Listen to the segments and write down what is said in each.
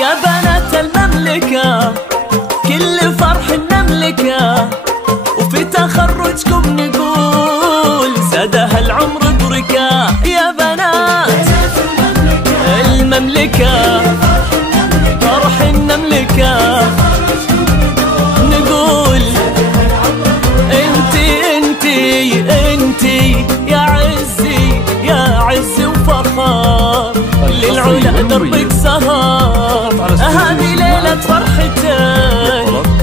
يا بنات المملكة كل فرح نملكه، وفي تخرجكم نقول زادها العمر بركة. يا بنات المملكة فرح النملكة نقول انتي يا عزي يا عزي وفخار، للعلا دربك سهر، هذه ليلة فرحتك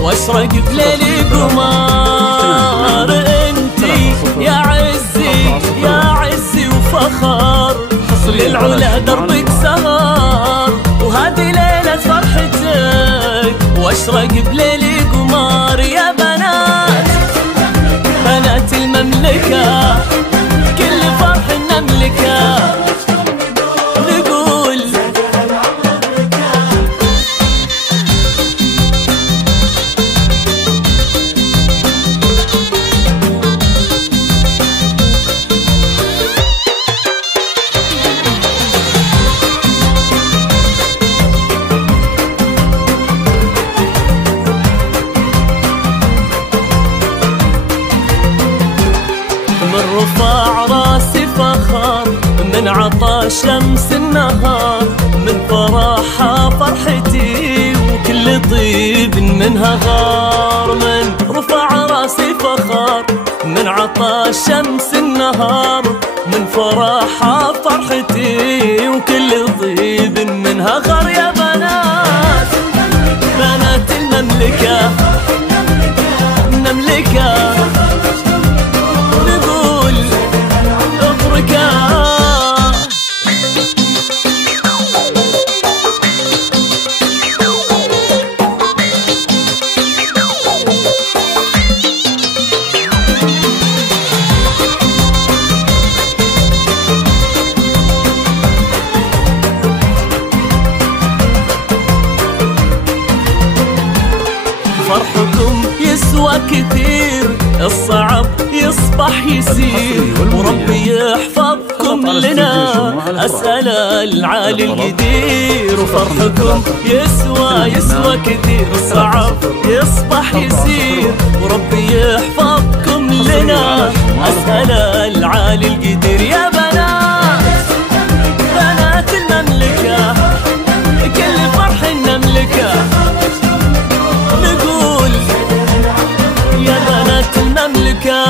واشرق بليل قمار. انتي يا عزي وفخار، للعلا دربك سهر، وهذه ليلة فرحتك واشرق بليل قمار. يا بنات المملكة كل فرح نملكه نقول من رفع راسي فخار، من عطى شمس النهار، من فرحها فرحتي وكل طيب منها غار. من رفع راسي فخار، من عطى شمس النهار، من فرحها فرحتي وكل طيب منها غار. يا بنات المملكة نملكة فرحكم يسوى كثير، الصعب يصبح يسير، وربي يحفظكم لنا أسأل العالي القدير. وفرحكم يسوى كثير، الصعب يصبح يسير، وربي يحفظكم لنا أسأل العالي القدير. يا بنات المملكة كل فرح نملكه نقول يا بنات المملكة